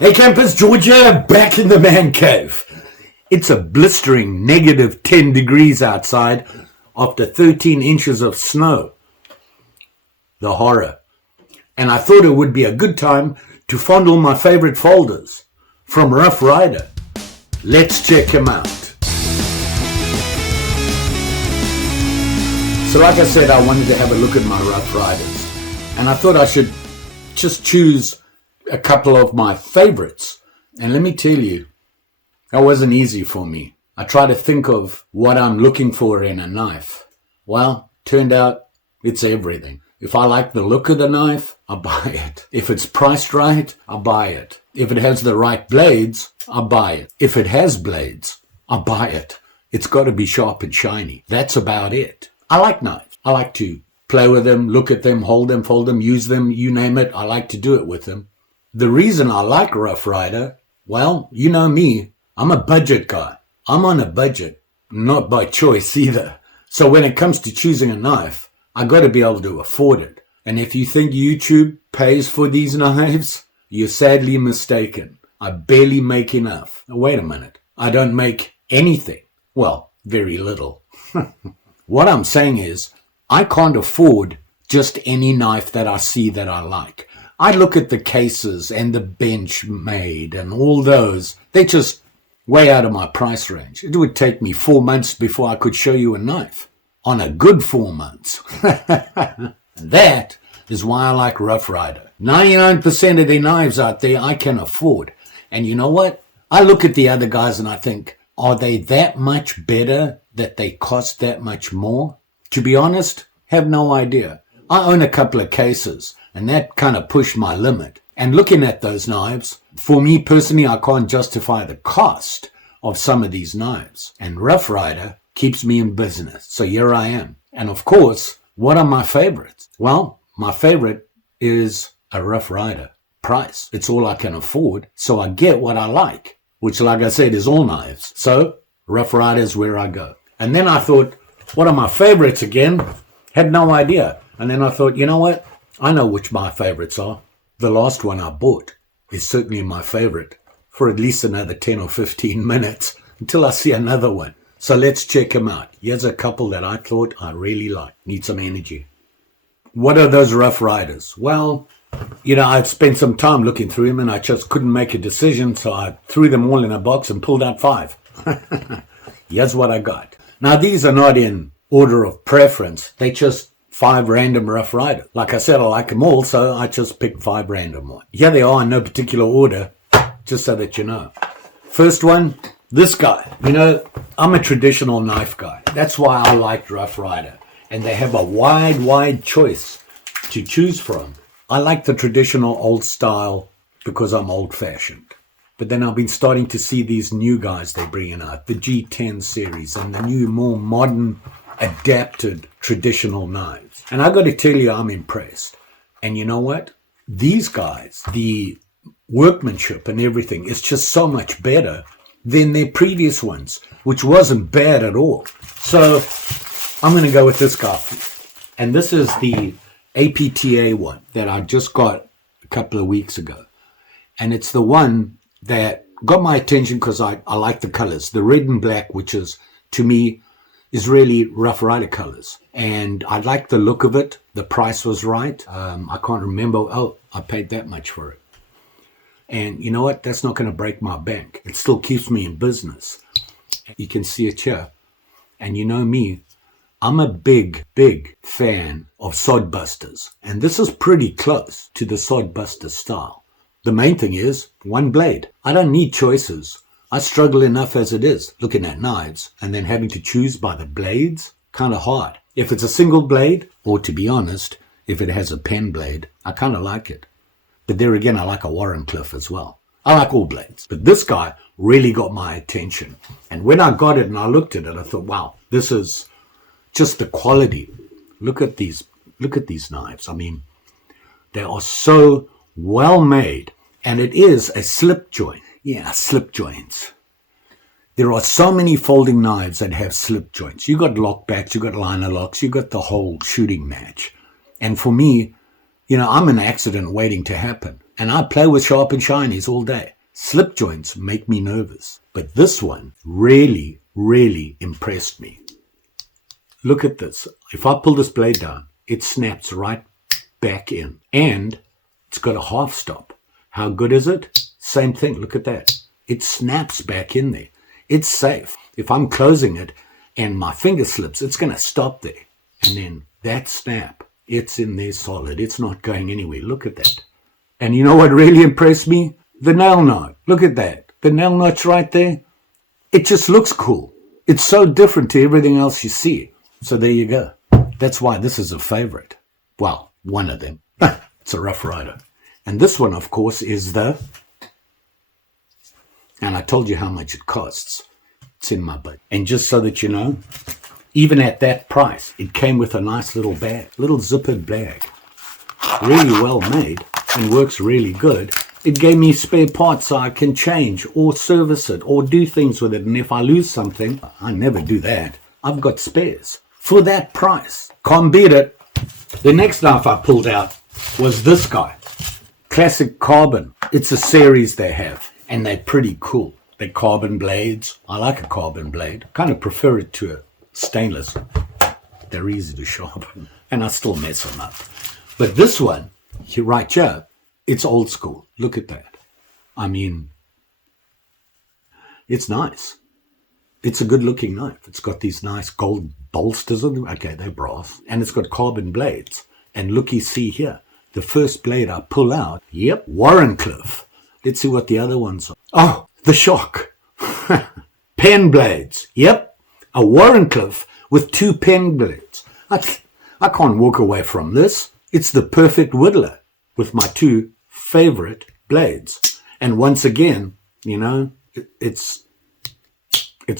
Hey campers, Georgia, back in the man cave. It's a blistering negative 10 degrees outside after 13 inches of snow. The horror. And I thought it would be a good time to fondle my favorite folders from Rough Ryder. Let's check them out. So like I said, I wanted to have a look at my Rough Ryders. And I thought I should just choose a couple of my favorites. And let me tell you, that wasn't easy for me. I tried to think of what I'm looking for in a knife. Well, turned out it's everything. If I like the look of the knife, I buy it. If it's priced right, I buy it. If it has the right blades, I buy it. If it has blades, I buy it. It's got to be sharp and shiny. That's about it. I like knives. I like to play with them, look at them, hold them, fold them, use them, you name it. I like to do it with them. The reason I like Rough Ryder, well, you know me, I'm a budget guy. I'm on a budget, not by choice either. So when it comes to choosing a knife, I got to be able to afford it. And if you think YouTube pays for these knives, you're sadly mistaken. I barely make enough. Wait a minute. I don't make anything. Well, very little. What I'm saying is, I can't afford just any knife that I see that I like. I look at the cases and the bench made and all those. They're just way out of my price range. It would take me 4 months before I could show you a knife. On a good 4 months. That is why I like Rough Ryder. 99% of their knives out there I can afford. And you know what? I look at the other guys and I think, are they that much better that they cost that much more? To be honest, have no idea. I own a couple of cases. And that kind of pushed my limit. And looking at those knives, for me personally, I can't justify the cost of some of these knives. And Rough Ryder keeps me in business. So here I am. And of course, what are my favorites? Well, my favorite is a Rough Ryder price. It's all I can afford. So I get what I like, which like I said is all knives. So Rough Ryder is where I go. And then I thought, what are my favorites again? Had no idea. And then I thought, you know what? I know which my favorites are. The last one I bought is certainly my favorite for at least another 10 or 15 minutes until I see another one. So let's check them out. Here's a couple that I thought I really like. Need some energy. What are those Rough Ryders? Well, you know, I've spent some time looking through them and I just couldn't make a decision. So I threw them all in a box and pulled out 5. Here's what I got. Now, these are not in order of preference. They just 5 random Rough Ryder. Like I said, I like them all, so I just picked 5 random ones. Here they are in no particular order, just so that you know. First one, this guy. You know, I'm a traditional knife guy. That's why I like Rough Ryder. And they have a wide choice to choose from. I like the traditional old style because I'm old-fashioned. But then I've been starting to see these new guys they're bringing out, the G10 series and the new, more modern, adapted traditional knives. And I got to tell you, I'm impressed. And you know what? These guys, the workmanship and everything is just so much better than their previous ones, which wasn't bad at all. So I'm going to go with this guy. And this is the APTA one that I just got a couple of weeks ago. And it's the one that got my attention because I like the colors. The red and black, which is, to me, is really Rough Ryder colors. And I like the look of it. The price was right. I can't remember. Oh, I paid that much for it. And you know what? That's not going to break my bank. It still keeps me in business. You can see it here. And you know me, I'm a big fan of sodbusters. And this is pretty close to the sodbuster style. The main thing is one blade. I don't need choices. I struggle enough as it is, looking at knives, and then having to choose by the blades, kind of hard. If it's a single blade, or to be honest, if it has a pen blade, I kind of like it. But there again, I like a Warrenclyffe as well. I like all blades. But this guy really got my attention. And when I got it and I looked at it, I thought, wow, this is just the quality. Look at these knives. I mean, they are so well made. And it is a slip joint. Yeah, slip joints. There are so many folding knives that have slip joints. You got lockbacks, you got liner locks, you got the whole shooting match. And for me, you know, I'm an accident waiting to happen. And I play with sharp and shinies all day. Slip joints make me nervous. But this one really, really impressed me. Look at this. If I pull this blade down, it snaps right back in. And it's got a half stop. How good is it? Same thing. Look at that. It snaps back in there. It's safe. If I'm closing it and my finger slips, it's going to stop there. And then that snap, it's in there solid. It's not going anywhere. Look at that. And you know what really impressed me? The nail knot. Look at that. The nail knot's right there. It just looks cool. It's so different to everything else you see. So there you go. That's why this is a favorite. Well, one of them. It's a Rough Ryder. And this one, of course, is the... And I told you how much it costs. It's in my budget. And just so that you know, even at that price, it came with a nice little bag, little zippered bag. Really well made and works really good. It gave me spare parts so I can change or service it or do things with it. And if I lose something, I never do that. I've got spares. For that price, can't beat it. The next knife I pulled out was this guy. Classic Carbon. It's a series they have. And they're pretty cool. They're carbon blades. I like a carbon blade. Kind of prefer it to a stainless. They're easy to sharpen. And I still mess them up. But this one, right here, it's old school. Look at that. I mean, it's nice. It's a good looking knife. It's got these nice gold bolsters on them. Okay, they're brass. And it's got carbon blades. And looky, see here. The first blade I pull out, yep, Warrenclyffe. Let's see what the other ones are. Oh, the shock. Pen blades. Yep, a Warrenclyffe with 2 pen blades. I can't walk away from this. It's the perfect Whittler with my 2 favorite blades. And once again, you know, it's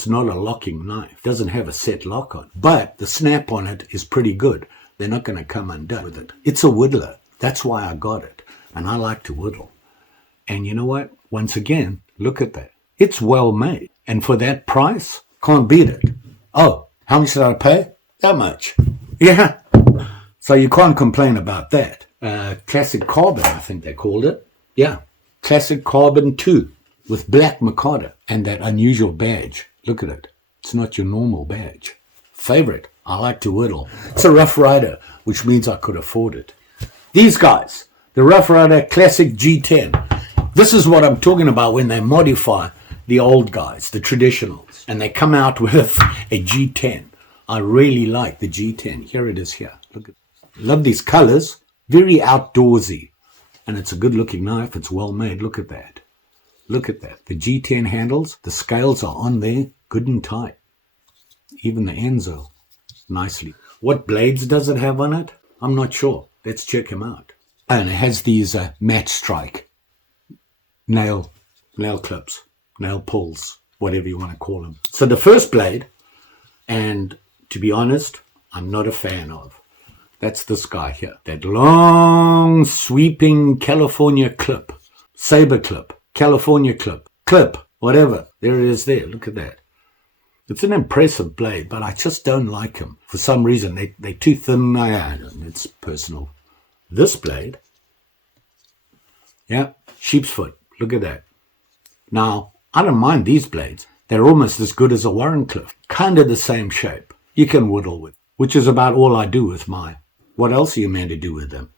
not a locking knife. It doesn't have a set lock on. But the snap on it is pretty good. They're not going to come undone with it. It's a Whittler. That's why I got it. And I like to whittle. And you know what? Once again, look at that. It's well made. And for that price, can't beat it. Oh, how much did I pay? That much. Yeah. So you can't complain about that. Classic Carbon, I think they called it. Yeah. Classic Carbon 2 with black micarta and that unusual badge. Look at it. It's not your normal badge. Favorite. I like to whittle. It's a Rough Ryder, which means I could afford it. These guys, the Rough Ryder Classic G10. This is what I'm talking about when they modify the old guys, the traditionals, and they come out with a G10. I really like the G10. Here it is here. Look at it. Love these colors. Very outdoorsy. And it's a good looking knife. It's well made. Look at that. Look at that. The G10 handles, the scales are on there, good and tight. Even the ends are nicely. What blades does it have on it? I'm not sure. Let's check them out. And it has these match strike nail clips, nail pulls, whatever you want to call them. So the first blade, and to be honest, I'm not a fan of. That's this guy here. That long sweeping California clip, saber clip, California clip, whatever. There it is there. Look at that. It's an impressive blade, but I just don't like them. For some reason, they're too thin. It's personal. This blade, yeah, sheep's foot. Look at that. Now, I don't mind these blades. They're almost as good as a Warrenclyffe. Kind of the same shape. You can whittle with, which is about all I do with mine. What else are you meant to do with them?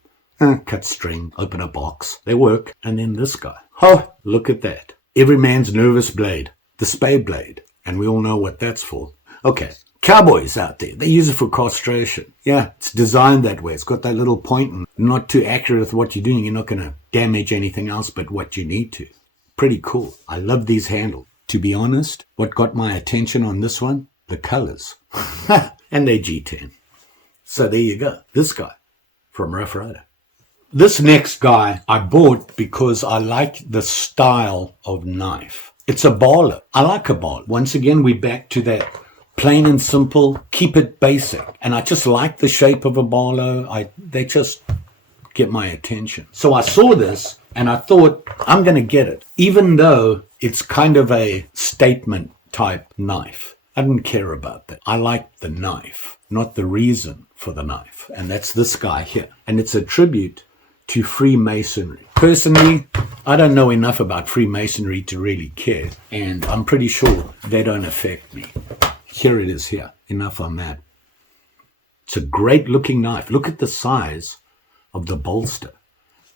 Cut string, open a box. They work. And then this guy. Oh, look at that. Every man's nervous blade. The spade blade. And we all know what that's for. Okay. Cowboys out there, they use it for castration. Yeah, it's designed that way. It's got that little point and not too accurate with what you're doing. You're not going to damage anything else but what you need to. Pretty cool. I love these handles. To be honest, what got my attention on this one? The colors. And they're G10. So there you go. This guy from Rough Ryder. This next guy I bought because I like the style of knife. It's a Barlow. I like a Barlow. Once again, we're back to that plain and simple, keep it basic. And I just like the shape of a Barlow. They just get my attention. So I saw this and I thought, I'm going to get it. Even though it's kind of a statement type knife. I didn't care about that. I like the knife, not the reason for the knife. And that's this guy here. And it's a tribute to freemasonry. Personally, I don't know enough about Freemasonry to really care, and I'm pretty sure they don't affect me. Here it is here. Enough on that. It's a great looking knife. Look at the size of the bolster.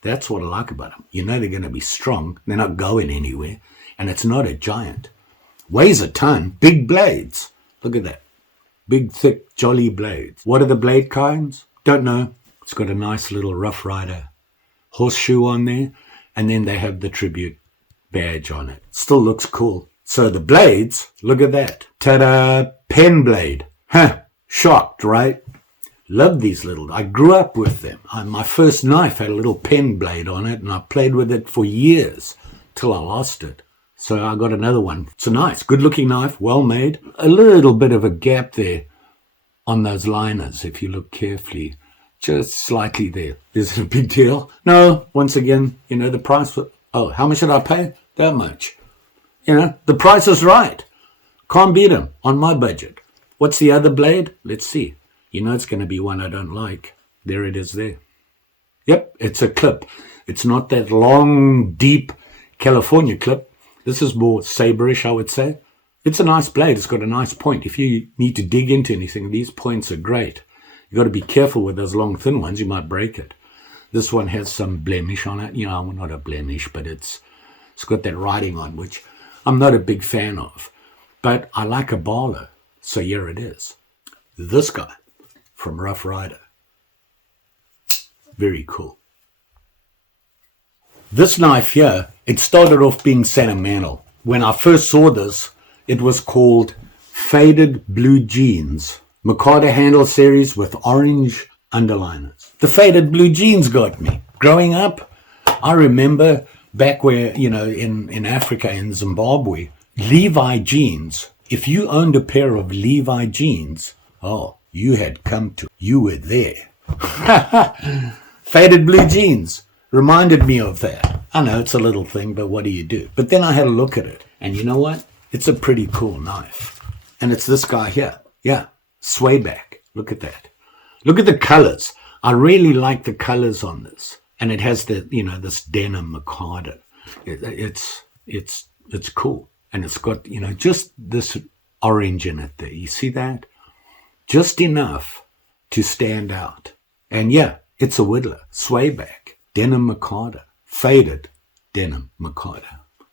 That's what I like about them. You know they're going to be strong. They're not going anywhere. And it's not a giant. Weighs a ton. Big blades. Look at that. Big, thick, jolly blades. What are the blade kinds? Don't know. It's got a nice little Rough Ryder horseshoe on there. And then they have the tribute badge on it. Still looks cool. So the blades, look at that. Ta-da! Pen blade. Huh. Shocked, right? Love these little. I grew up with them. My first knife had a little pen blade on it, and I played with it for years till I lost it. So I got another one. It's a nice, good-looking knife, well made. A little bit of a gap there on those liners, if you look carefully. Just slightly there. Is it a big deal? No. Once again, the price. Oh, how much did I pay? That much. The price is right. Can't beat them on my budget. What's the other blade? Let's see. It's going to be one I don't like. There it is there. Yep, it's a clip. It's not that long, deep California clip. This is more saberish, I would say. It's a nice blade. It's got a nice point. If you need to dig into anything, these points are great. You've got to be careful with those long, thin ones. You might break it. This one has some blemish on it. Well, not a blemish, but it's got that writing on, which I'm not a big fan of. But I like a Barlow. So here it is. This guy from Rough Ryder. Very cool. This knife here, it started off being sentimental. When I first saw this, it was called Faded Blue Jeans. Mikado handle series with orange underliners. The Faded Blue Jeans got me. Growing up, I remember back where, in Africa, in Zimbabwe, Levi jeans. If you owned a pair of Levi jeans, you were there. Faded blue jeans reminded me of that. I know it's a little thing, but what do you do? But then I had a look at it, and you know what? It's a pretty cool knife. And it's this guy here. Yeah, sway back. Look at that. Look at the colors. I really like the colors on this. And it has the, this denim Mikado. It's cool. And it's got, just this orange in it there. You see that? Just enough to stand out. And yeah, it's a Whittler, sway back, denim Mikado, faded denim Mikado.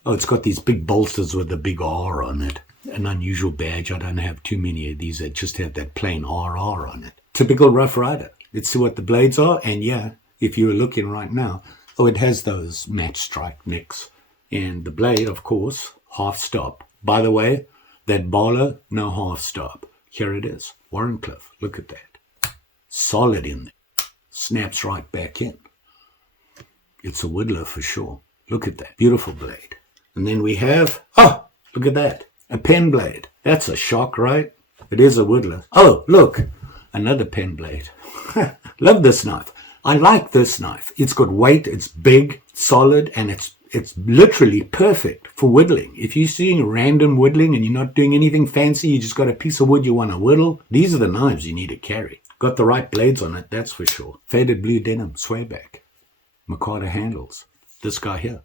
Oh, it's got these big bolsters with a big R on it. An unusual badge. I don't have too many of these that just have that plain RR on it. Typical Rough Ryder. Let's see what the blades are. And yeah, if you were looking right now, it has those match strike nicks. And the blade, of course, half stop. By the way, that Barlow, no half stop. Here it is. Warrenclyffe. Look at that. Solid in there. Snaps right back in. It's a Whittler for sure. Look at that. Beautiful blade. And then we have, look at that. A pen blade. That's a shock, right? It is a Whittler. Oh, look. Another pen blade. Love this knife. I like this knife. It's got weight. It's big, solid, and it's literally perfect for whittling. If you're seeing random whittling and you're not doing anything fancy, you just got a piece of wood you want to whittle, these are the knives you need to carry. Got the right blades on it, that's for sure. Faded blue denim, swayback. Mikado handles. This guy here.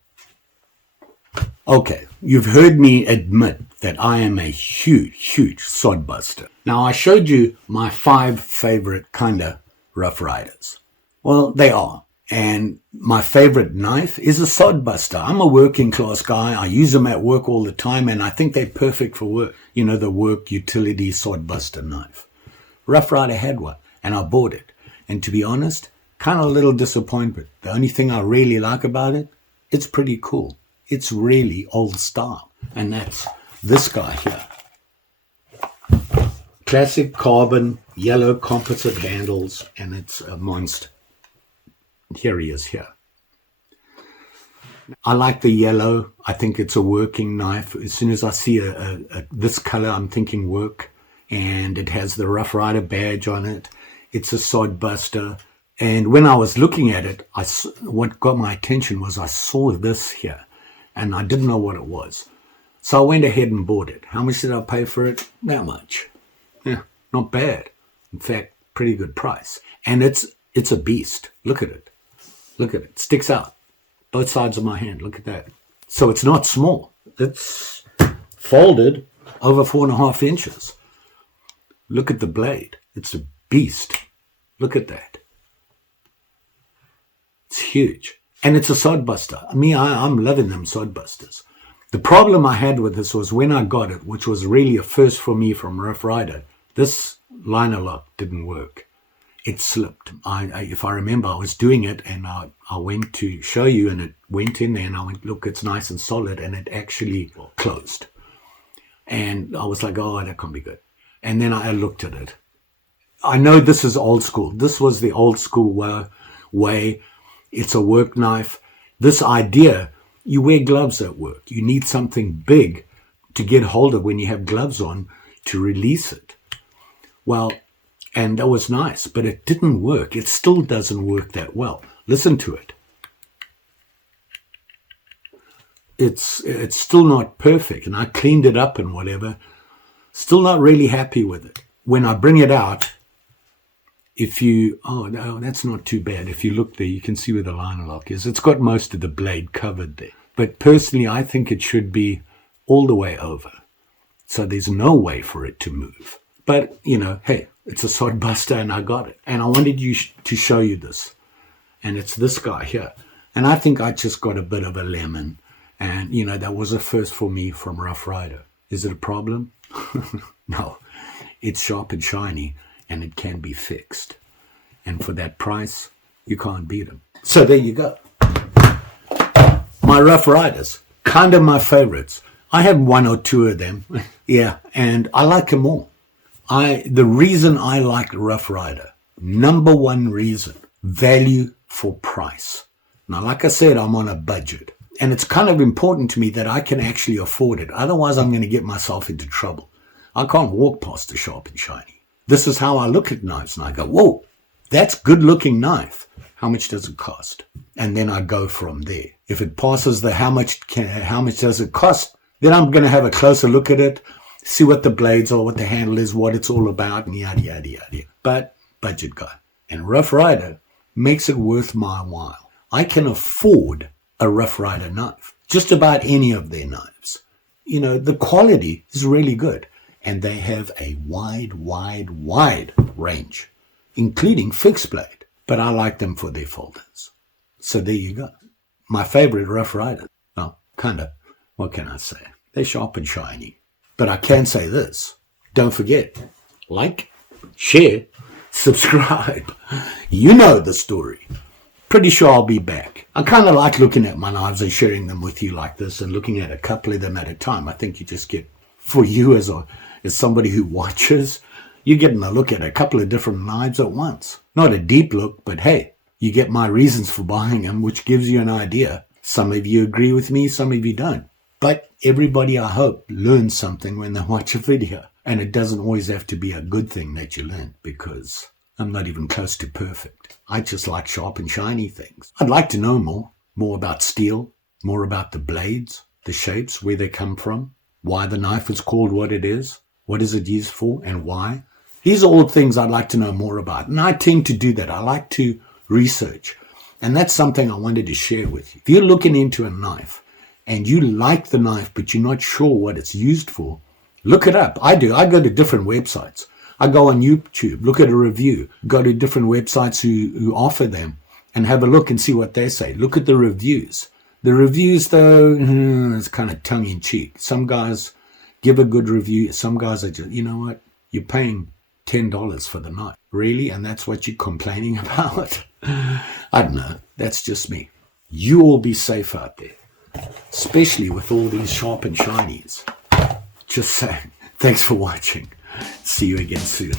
Okay, you've heard me admit that I am a huge sodbuster. Now, I showed you my 5 favorite kind of Rough Riders. Well, they are. And my favorite knife is a sodbuster. I'm a working class guy. I use them at work all the time, and I think they're perfect for work. The work utility sodbuster knife. Rough Ryder had one, and I bought it. And to be honest, kind of a little disappointed. The only thing I really like about it, it's pretty cool. It's really old style. And that's this guy here. Classic carbon, yellow composite handles, and it's a monster. Here he is here. I like the yellow. I think it's a working knife. As soon as I see this color, I'm thinking work. And it has the Rough Ryder badge on it. It's a sodbuster. And when I was looking at it, what got my attention was I saw this here. And I didn't know what it was. So I went ahead and bought it. How much did I pay for it? That much. Yeah, not bad. In fact, pretty good price. And it's a beast. Look at it. Look at it. Sticks out. both sides of my hand. Look at that. So it's not small. It's folded over 4.5 inches. Look at the blade. It's a beast. Look at that. It's huge. And it's a sodbuster. I'm loving them sodbusters. The problem I had with this was when I got it, which was really a first for me from Rough Ryder, this liner lock didn't work. It slipped. If I remember, I was doing it and I went to show you and it went in there and I went, look, it's nice and solid, and it actually closed. And I was like, oh, that can't be good. And then I looked at it. I know this is old school. This was the old school way. It's a work knife. This idea, you wear gloves at work. You need something big to get hold of when you have gloves on to release it. Well, and that was nice, but it didn't work. It still doesn't work that well. Listen to it. It's still not perfect, and I cleaned it up and whatever. Still not really happy with it. When I bring it out, oh no, that's not too bad. If you look there, you can see where the liner lock is. It's got most of the blade covered there. But personally, I think it should be all the way over. So there's no way for it to move. But, hey, it's a sod buster and I got it. And I wanted to show you this. And it's this guy here. And I think I just got a bit of a lemon. And, that was a first for me from Rough Ryder. Is it a problem? No. It's sharp and shiny and it can be fixed. And for that price, you can't beat them. So there you go. My Rough Ryders, kind of my favorites. I have 1 or 2 of them. Yeah, and I like them all. The reason I like Rough Ryder, number one reason, value for price. Now, like I said, I'm on a budget. And it's kind of important to me that I can actually afford it. Otherwise, I'm going to get myself into trouble. I can't walk past the sharp and shiny. This is how I look at knives. And I go, whoa, that's good looking knife. How much does it cost? And then I go from there. If it passes the how much does it cost, then I'm going to have a closer look at it, see what the blades are, what the handle is, what it's all about, and yada, yada, yada. But budget guy. And Rough Ryder makes it worth my while. I can afford a Rough Ryder knife. Just about any of their knives. The quality is really good. And they have a wide range, including fixed blade. But I like them for their folders. So there you go. My favorite Rough Ryder. Well, kind of. What can I say? They're sharp and shiny. But I can say this. Don't forget, like, share, subscribe. You know the story. Pretty sure I'll be back. I kind of like looking at my knives and sharing them with you like this and looking at a couple of them at a time. I think you just get, for you as somebody who watches, you're getting a look at a couple of different knives at once. Not a deep look, but hey, you get my reasons for buying them, which gives you an idea. Some of you agree with me, some of you don't. But everybody, I hope, learns something when they watch a video. And it doesn't always have to be a good thing that you learn, because I'm not even close to perfect. I just like sharp and shiny things. I'd like to know more about steel, more about the blades, the shapes, where they come from, why the knife is called what it is it used for, and why. These are all things I'd like to know more about. And I tend to do that. I like to research. And that's something I wanted to share with you. If you're looking into a knife and you like the knife, but you're not sure what it's used for, look it up. I do. I go to different websites. I go on YouTube, look at a review, go to different websites who offer them and have a look and see what they say. Look at the reviews. The reviews, though, it's kind of tongue-in-cheek. Some guys give a good review. Some guys are just, you know what? You're paying $10 for the knife. Really? And that's what you're complaining about? I don't know. That's just me. You all be safe out there, especially with all these sharp and shinies. Just saying. Thanks for watching. See you again soon.